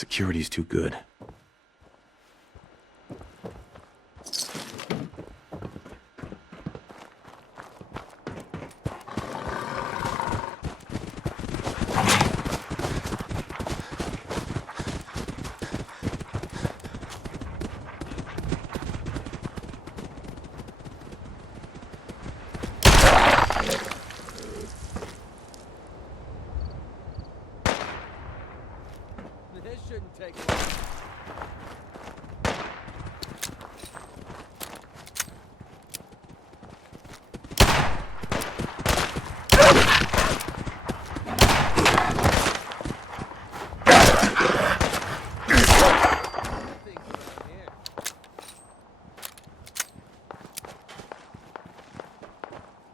Security's too good. This shouldn't take long.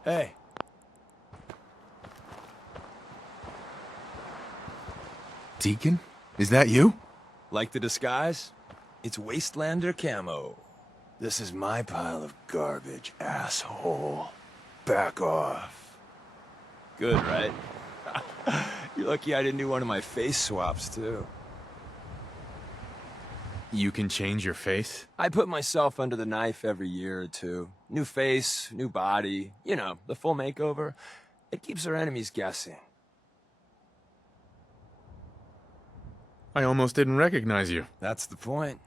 Hey. Deacon? Is that you? Like the disguise? It's Wastelander camo. This is my pile of garbage, asshole. Back off. Good, right? You're lucky I didn't do one of my face swaps, too. You can change your face? I put myself under the knife every year or two. New face, new body, you know, the full makeover. It keeps our enemies guessing. I almost didn't recognize you. That's the point.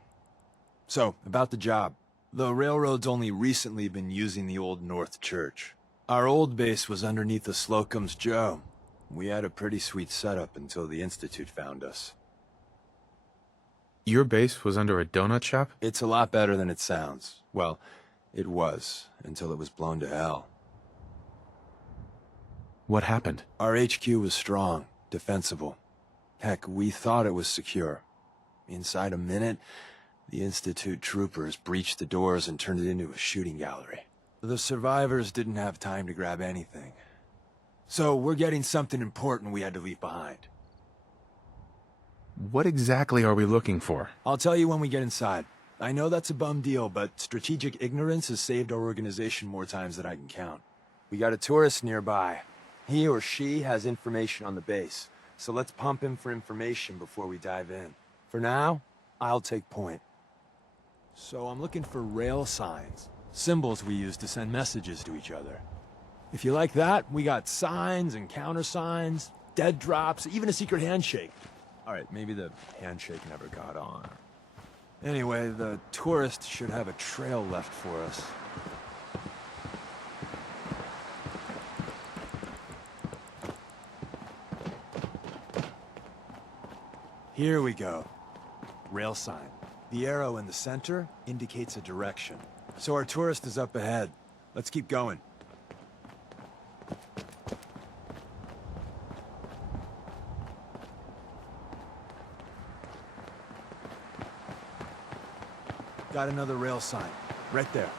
So, about the job. The railroad's only recently been using the Old North Church. Our old base was underneath the Slocum's Joe. We had a pretty sweet setup until the Institute found us. Your base was under a donut shop? It's a lot better than it sounds. Well, it was, until it was blown to hell. What happened? Our HQ was strong, defensible. Heck, we thought it was secure. Inside a minute, the Institute troopers breached the doors and turned it into a shooting gallery. The survivors didn't have time to grab anything. So we're getting something important we had to leave behind. What exactly are we looking for? I'll tell you when we get inside. I know that's a bum deal, but strategic ignorance has saved our organization more times than I can count. We got a tourist nearby. He or she has information on the base, so let's pump him for information before we dive in. For now, I'll take point. So I'm looking for rail signs, symbols we use to send messages to each other. If you like that, we got signs and countersigns, dead drops, even a secret handshake. All right, maybe the handshake never got on. Anyway, the tourist should have a trail left for us. Here we go. Rail sign. The arrow in the center indicates a direction. So our tourist is up ahead. Let's keep going. Got another rail sign. Right there.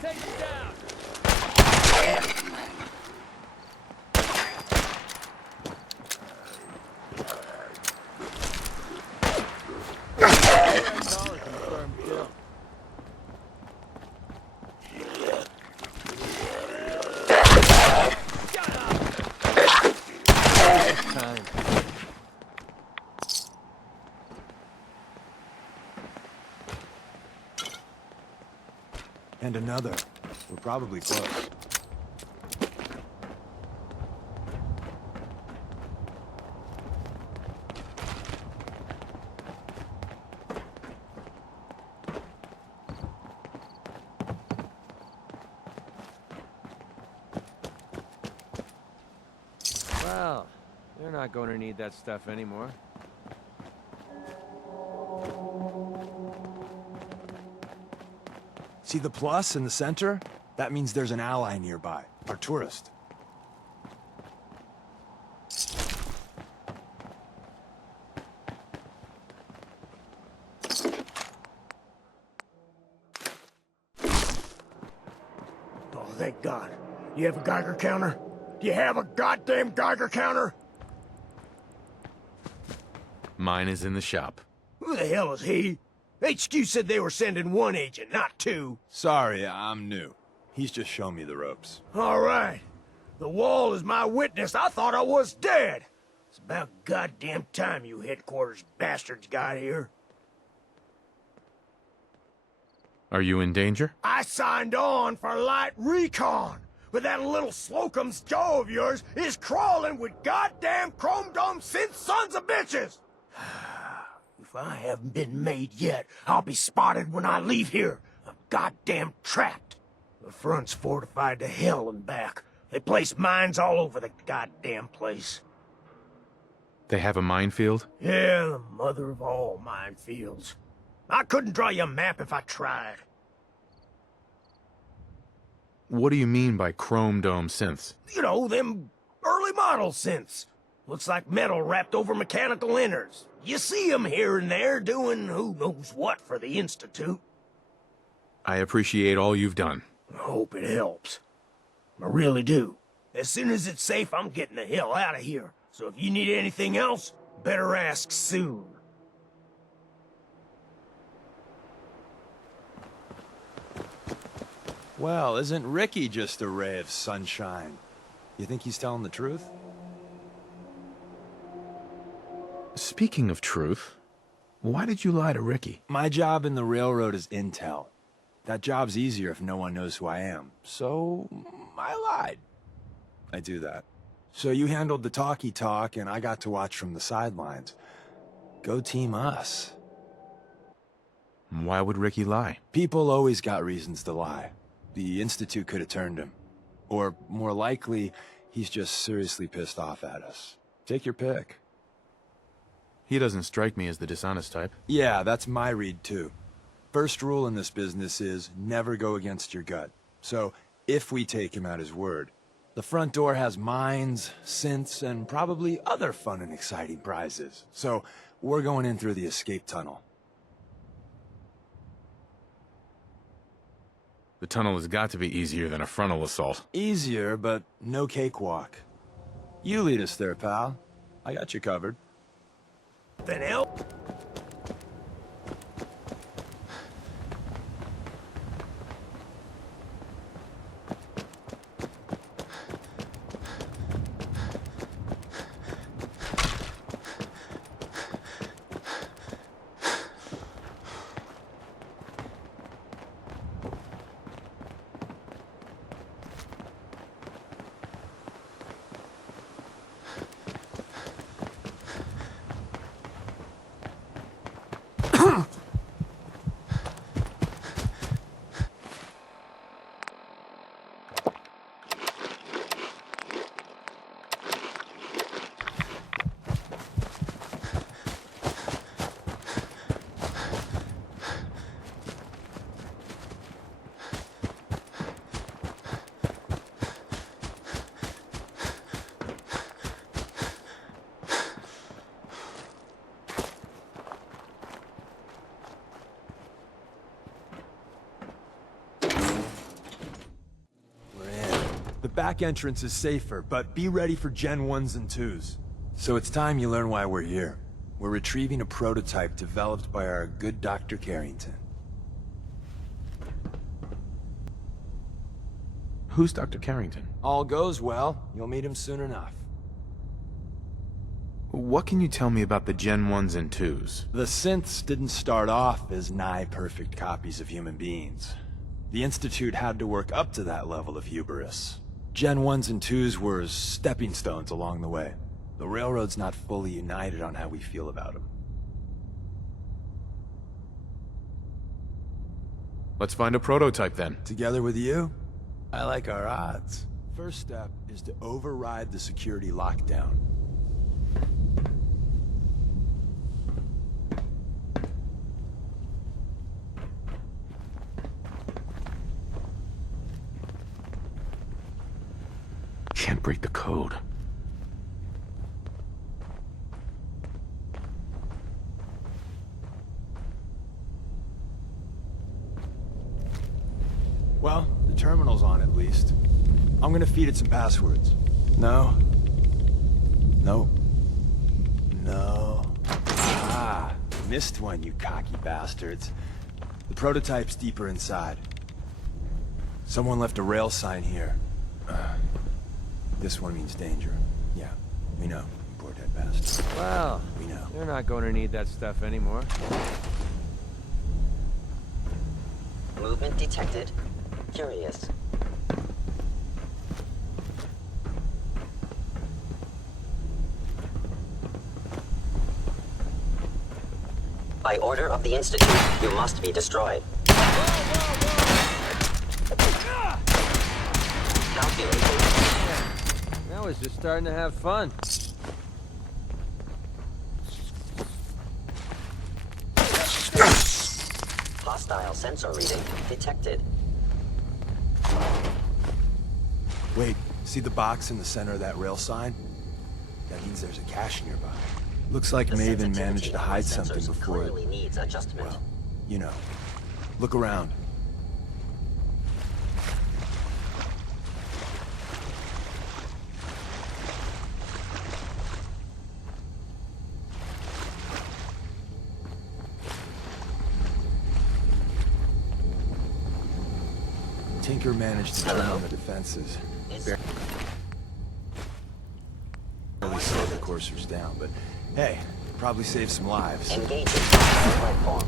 Take it down! Confirmed kill. Time. And another. We're probably close. Well, they're not going to need that stuff anymore. See the plus in the center? That means there's an ally nearby. Our tourist. Oh, thank God. You have a Geiger counter? Do you have a goddamn Geiger counter? Mine is in the shop. Who the hell is he? HQ said they were sending one agent, not two. Sorry, I'm new. He's just shown me the ropes. All right. The wall is my witness. I thought I was dead. It's about goddamn time you headquarters bastards got here. Are you in danger? I signed on for light recon, but that little Slocum's Joe of yours is crawling with goddamn chrome dome synth sons of bitches! If I haven't been made yet, I'll be spotted when I leave here. I'm goddamn trapped. The front's fortified to hell and back. They place mines all over the goddamn place. They have a minefield? Yeah, the mother of all minefields. I couldn't draw you a map if I tried. What do you mean by chrome dome synths? You know, them early model synths. Looks like metal wrapped over mechanical innards. You see them here and there doing who knows what for the Institute. I appreciate all you've done. I hope it helps. I really do. As soon as it's safe, I'm getting the hell out of here. So if you need anything else, better ask soon. Well, isn't Ricky just a ray of sunshine? You think he's telling the truth? Speaking of truth, why did you lie to Ricky? My job in the railroad is intel. That job's easier if no one knows who I am. So, I lied. I do that. So you handled the talkie talk, and I got to watch from the sidelines. Go team us. Why would Ricky lie? People always got reasons to lie. The Institute could have turned him. Or, more likely, he's just seriously pissed off at us. Take your pick. He doesn't strike me as the dishonest type. Yeah, that's my read too. First rule in this business is never go against your gut. So, if we take him at his word, the front door has mines, synths, and probably other fun and exciting prizes. So, we're going in through the escape tunnel. The tunnel has got to be easier than a frontal assault. Easier, but no cakewalk. You lead us there, pal. I got you covered. Then help. The back entrance is safer, but be ready for Gen 1s and 2s. So it's time you learn why we're here. We're retrieving a prototype developed by our good Dr. Carrington. Who's Dr. Carrington? All goes well, you'll meet him soon enough. What can you tell me about the Gen 1s and 2s? The synths didn't start off as nigh-perfect copies of human beings. The Institute had to work up to that level of hubris. Gen 1s and 2s were stepping stones along the way. The Railroad's not fully united on how we feel about them. Let's find a prototype then. Together with you, I like our odds. First step is to override the security lockdown. Can't break the code. Well, the terminal's on at least. I'm gonna feed it some passwords. No. No. No. Missed one, you cocky bastards. The prototype's deeper inside. Someone left a rail sign here. This one means danger. Yeah, we know. You poor dead bastard. Well, We know. they're not going to need that stuff anymore. Movement detected. Curious. By order of the Institute, you must be destroyed. Calculating. Now it's just starting to have fun. Hostile sensor reading detected. Wait, see the box in the center of that rail sign? That means there's a cache nearby. Looks like The Maven sensitivity managed to of hide the something sensors before it... clearly needs adjustment. Well, you know. Look around. Tinker managed to turn on the defenses. Barely slowed the coursers down, but hey, probably saved some lives. Engaging platform.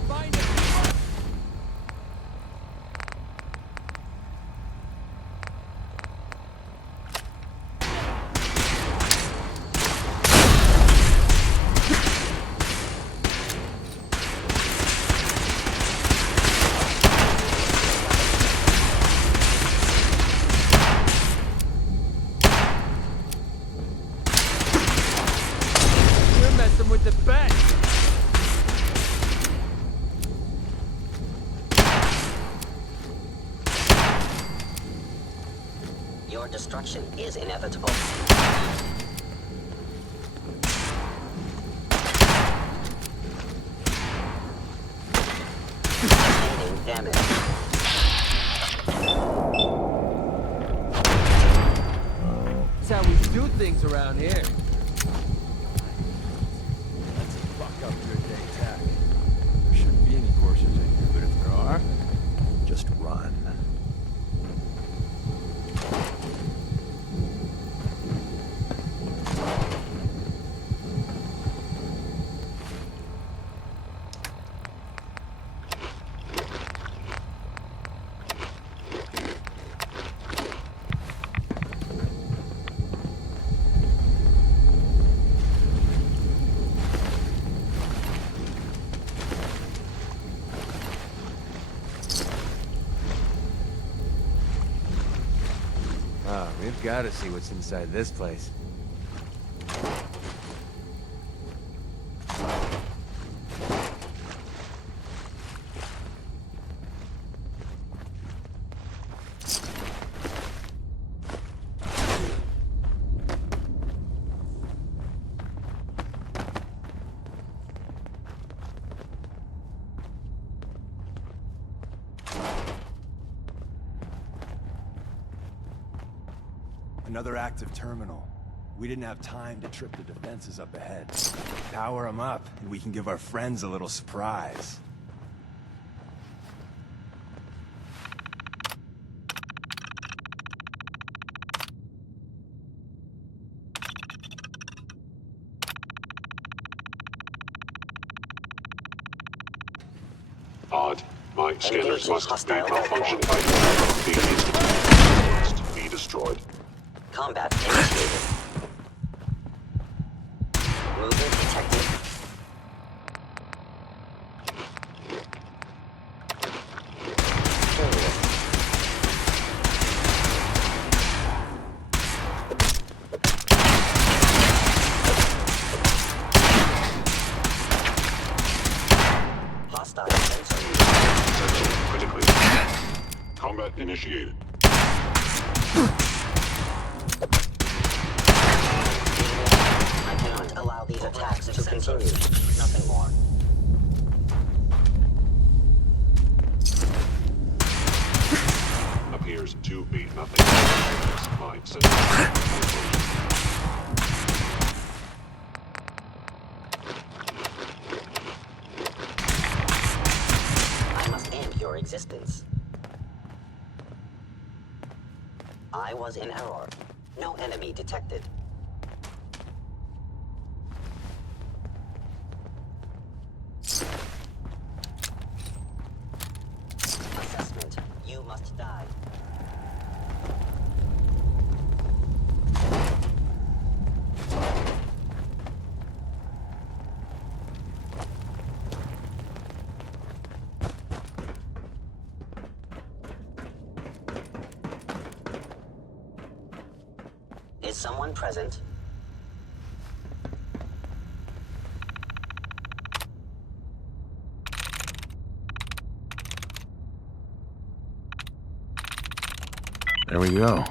You're messing with the bet. Your destruction is inevitable. Sustaining damage. That's how we do things around here. That's a fuck up good day tack. There shouldn't be any coursers in here, but if there are, just run. Oh, we've got to see what's inside this place. Another active terminal. We didn't have time to trip the defenses up ahead. Power them up, and we can give our friends a little surprise. Odd. My scanners Engaging must be hostile malfunctioned by the Institute. Must be destroyed. Combat initiated. Movement detected. Curious. Hostile sensor. Sensor critically. Combat initiated. I cannot allow these attacks to continue. Nothing more. Appears to be nothing. My sensor. distance. I was in error. No enemy detected. Assessment. You must die. Is someone present? There we go.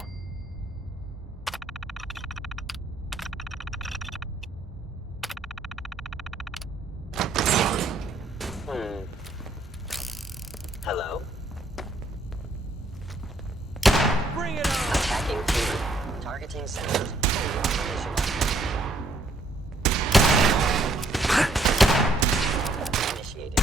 Hello? Bring it on! Attacking human. Targeting sensors. Initiated.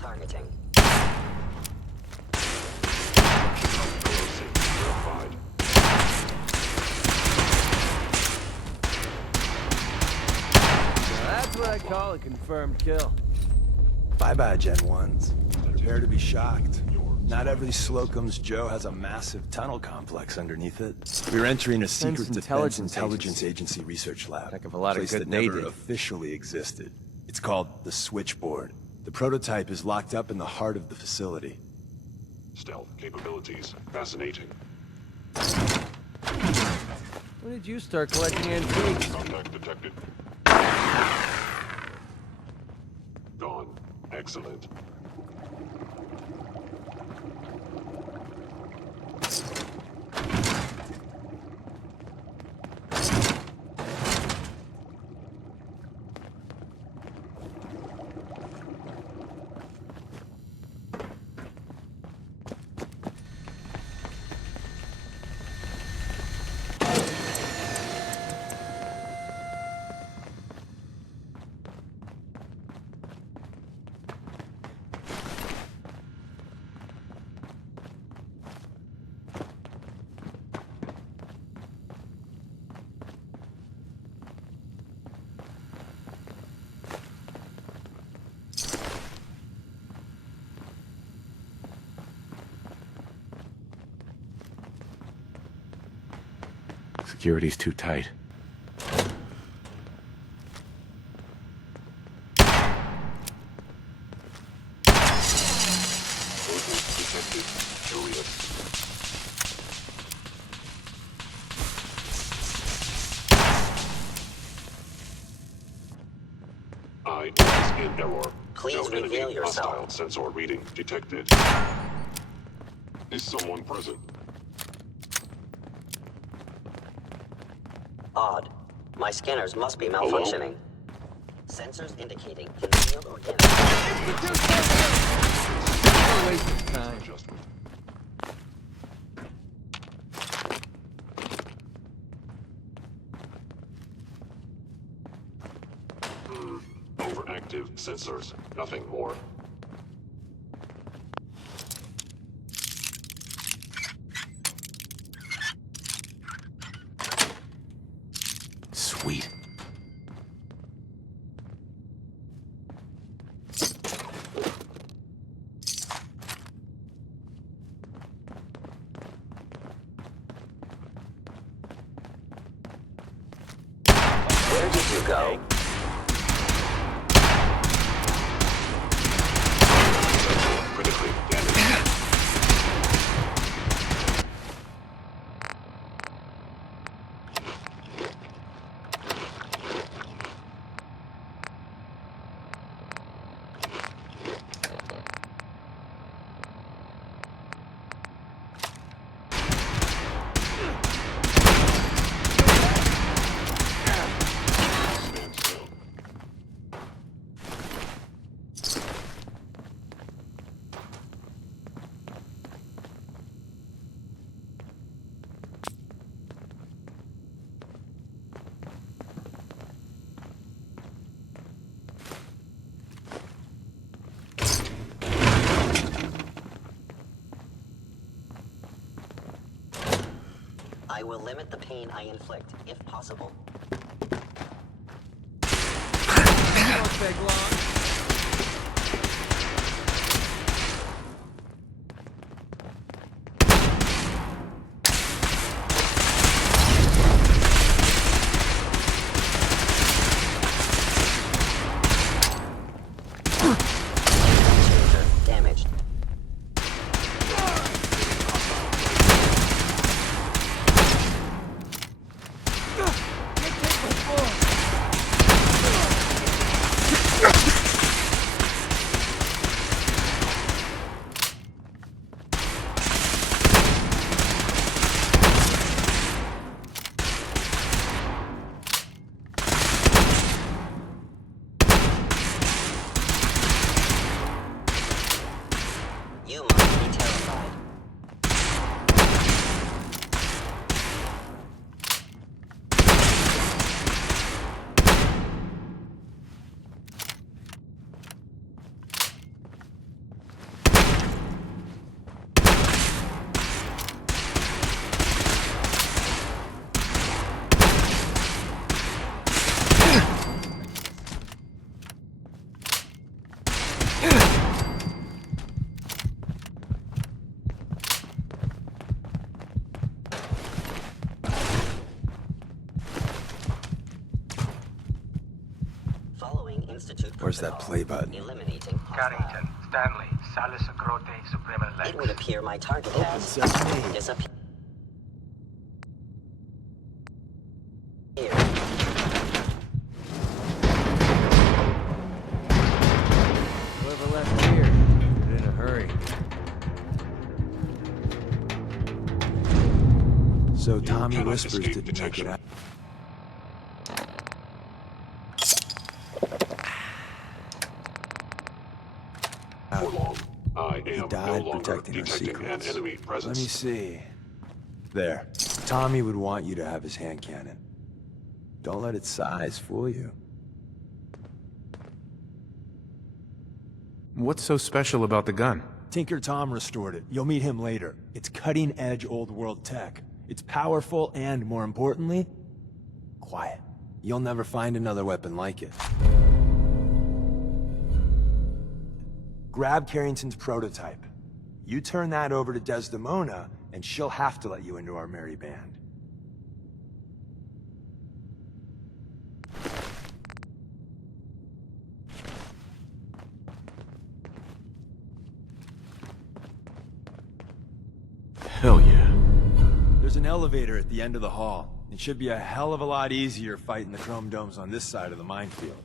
Targeting. Verified. That's what I call a confirmed kill. Bye-bye, Gen 1s. Prepare to be shocked. Not every Slocum's Joe has a massive tunnel complex underneath it. We're entering a secret Defense Intelligence Agency research lab. Heck of a lot of place good that they never did. officially existed. It's called the Switchboard. The prototype is locked up in the heart of the facility. Stealth capabilities. Fascinating. When did you start collecting antiques? Contact detected. Gone. Excellent. Security's too tight. Detected. Curious. I was in error. Please No enemy reveal yourself. hostile sensor reading detected. Is someone present? Odd. My scanners must be Hello? malfunctioning. Sensors indicating concealed organic. No waste of time. Adjustment. Overactive sensors. Nothing more. Sweet. Where did you go? Critically damaged. Stand I will limit the pain I inflict, if possible. Won't take long. Damaged. You must be terrified. Following Institute Where's that protocol. play button? Eliminating Carrington, hostile. Stanley, Salis Grote, Suprema Lex. It would appear my target has Sesame. disappeared. Whoever left here did it in a hurry. So Tommy cannot Whispers escape didn't make detection. it out. For long, I He am no died longer protecting our detecting an secrets. enemy Let me presence. see. There. Tommy would want you to have his hand cannon. Don't let its size fool you. What's so special about the gun? Tinker Tom restored it. You'll meet him later. It's cutting-edge old-world tech. It's powerful and, more importantly, quiet. You'll never find another weapon like it. Grab Carrington's prototype. You turn that over to Desdemona, and she'll have to let you into our merry band. Hell yeah. There's an elevator at the end of the hall. It should be a hell of a lot easier fighting the chrome domes on this side of the minefield.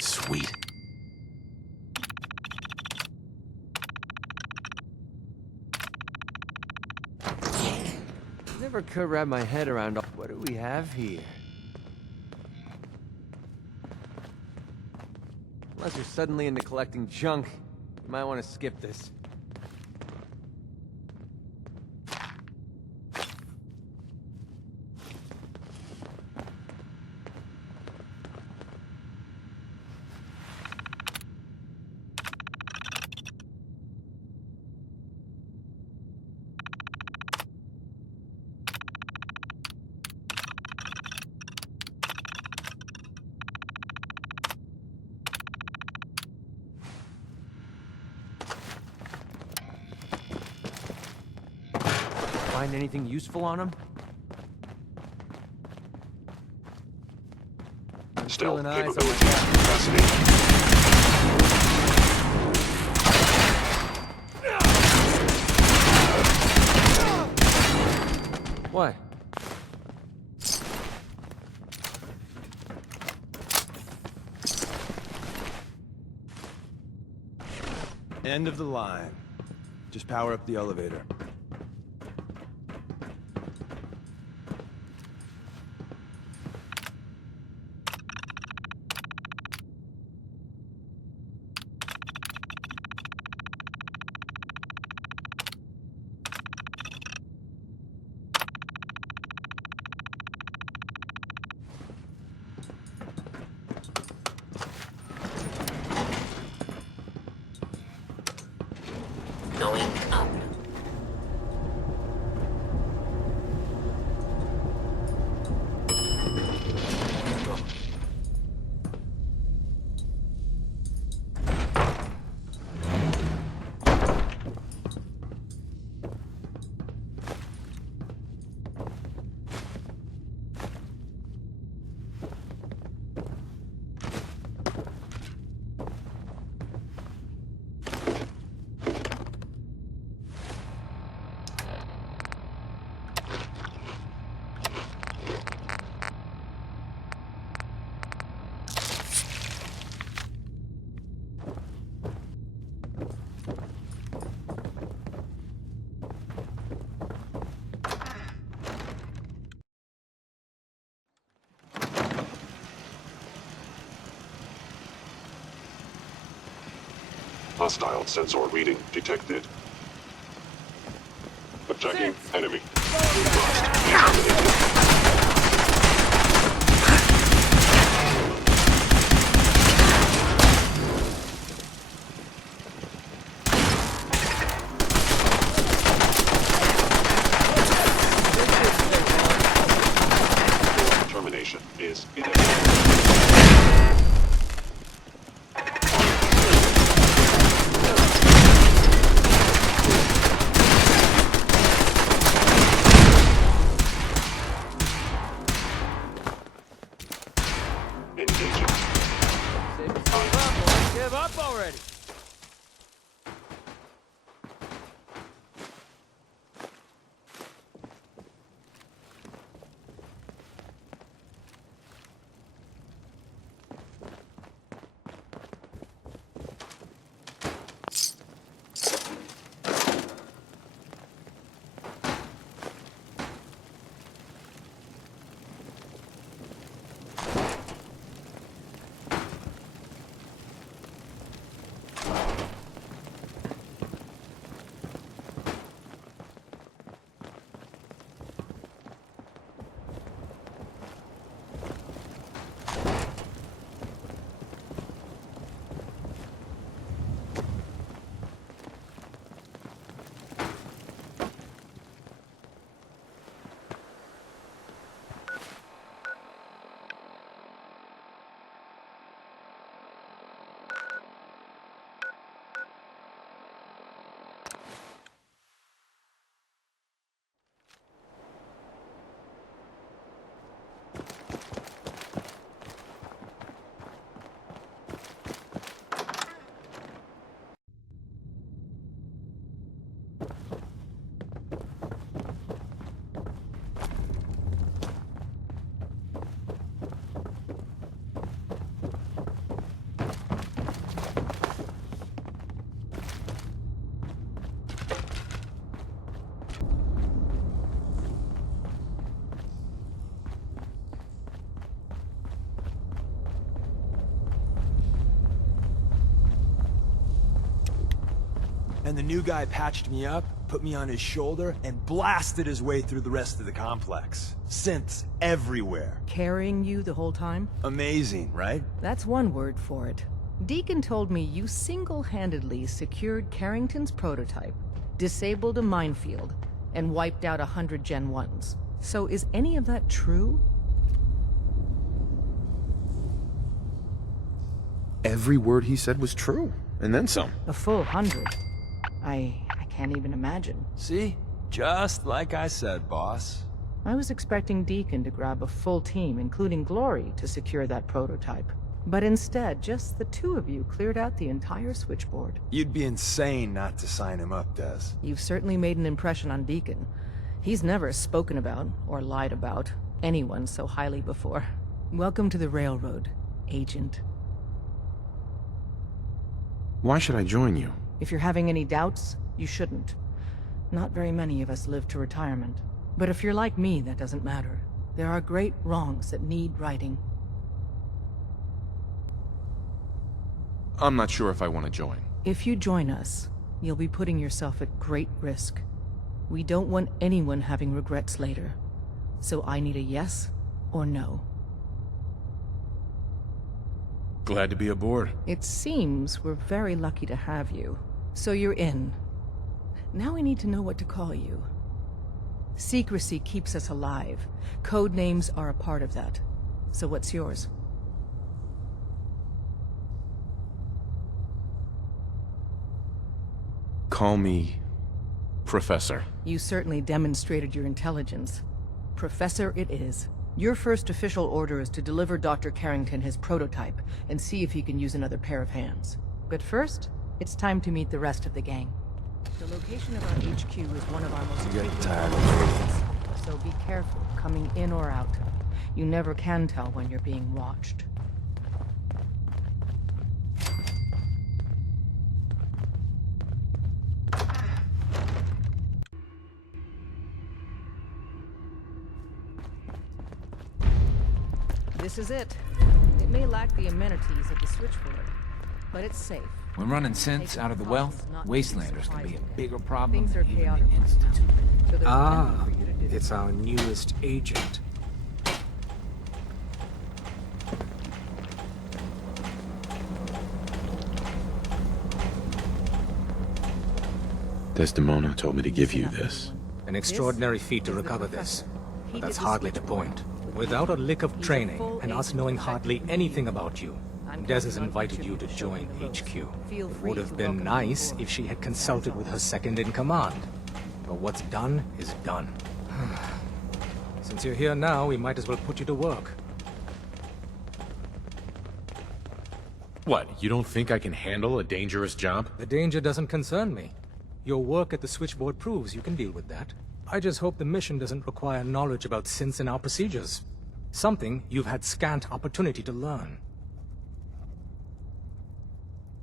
Sweet. Never could wrap my head around all. What do we have here? Unless you're suddenly into collecting junk, you might want to skip this. Find anything useful on him? Stealth Feeling eyes on my capabilities back. fascinating. What? End of the line. Just power up the elevator. Going up. Hostile sensor reading detected. Attacking enemy. Termination is inevitable. Engaging. Give up already! And the new guy patched me up, put me on his shoulder, and blasted his way through the rest of the complex. Synths everywhere. Carrying you the whole time? Amazing, right? That's one word for it. Deacon told me you single-handedly secured Carrington's prototype, disabled a minefield, and wiped out 100 Gen 1s. So is any of that true? Every word he said was true, and then some. A full 100. I can't even imagine. See? Just like I said, boss. I was expecting Deacon to grab a full team, including Glory, to secure that prototype. But instead, just the two of you cleared out the entire switchboard. You'd be insane not to sign him up, Des. You've certainly made an impression on Deacon. He's never spoken about, or lied about, anyone so highly before. Welcome to the Railroad, Agent. Why should I join you? If you're having any doubts, you shouldn't. Not very many of us live to retirement. But if you're like me, that doesn't matter. There are great wrongs that need righting. I'm not sure if I want to join. If you join us, you'll be putting yourself at great risk. We don't want anyone having regrets later. So I need a yes or no. Glad to be aboard. It seems we're very lucky to have you. So you're in. Now we need to know what to call you. Secrecy keeps us alive. Code names are a part of that. So what's yours? Call me Professor. You certainly demonstrated your intelligence. Professor it is. Your first official order is to deliver Dr. Carrington his prototype and see if he can use another pair of hands. But first, it's time to meet the rest of the gang. The location of our HQ is one of our most frequent places, so be careful coming in or out. You never can tell when you're being watched. This is it. It may lack the amenities of the switchboard, but it's safe. When running synths out of the well, Wastelanders can be a bigger problem Things are than even chaotic. the Institute. So there's plenty for you to do. It's our newest agent. Desdemona told me to give you this. An extraordinary feat to recover this. But that's hardly the point. Without a lick of training, and us knowing hardly anything about you, Des has invited you to join HQ. It would have been nice if she had consulted with her second-in-command. But what's done is done. Since you're here now, we might as well put you to work. What, you don't think I can handle a dangerous job? The danger doesn't concern me. Your work at the switchboard proves you can deal with that. I just hope the mission doesn't require knowledge about synths and our procedures. Something you've had scant opportunity to learn.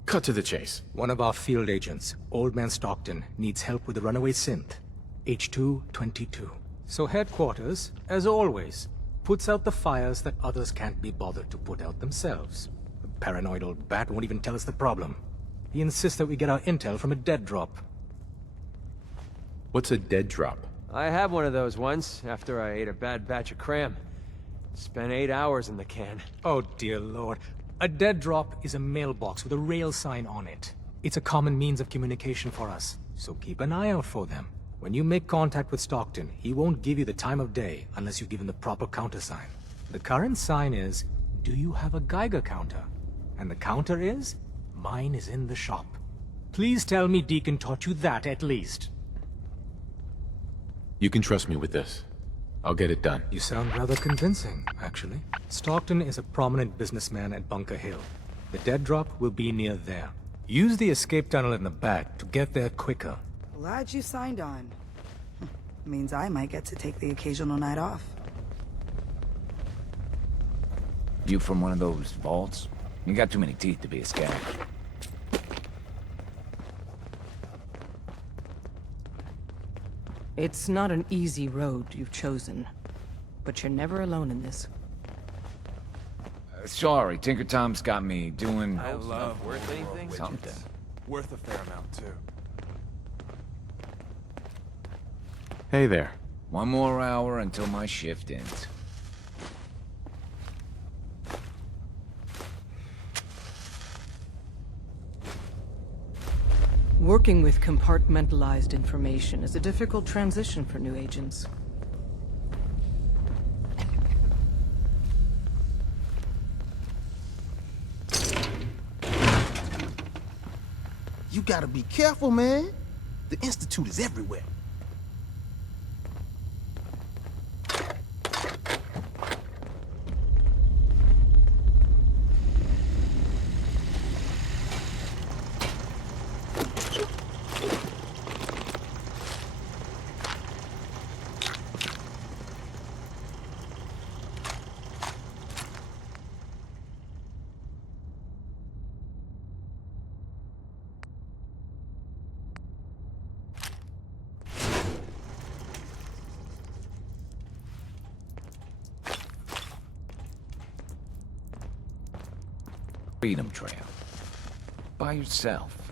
Cut to the chase. One of our field agents, Old Man Stockton, needs help with the runaway synth. H222. So headquarters, as always, puts out the fires that others can't be bothered to put out themselves. The paranoid old bat won't even tell us the problem. He insists that we get our intel from a dead drop. What's a dead drop? I had one of those once, after I ate a bad batch of cram. Spent 8 hours in the can. Oh dear lord. A dead drop is a mailbox with a rail sign on it. It's a common means of communication for us, so keep an eye out for them. When you make contact with Stockton, he won't give you the time of day unless you give him the proper countersign. The current sign is, do you have a Geiger counter? And the counter is, mine is in the shop. Please tell me Deacon taught you that at least. You can trust me with this. I'll get it done. You sound rather convincing, actually. Stockton is a prominent businessman at Bunker Hill. The dead drop will be near there. Use the escape tunnel in the back to get there quicker. Glad you signed on. Means I might get to take the occasional night off. You from one of those vaults? You got too many teeth to be a scav. It's not an easy road you've chosen, but you're never alone in this. Sorry, Tinker Tom's got me doing I love worth anything. something. Worth a fair amount, too. Hey there. One more hour until my shift ends. Working with compartmentalized information is a difficult transition for new agents. You gotta be careful, man. The Institute is everywhere. Freedom Trail. By yourself.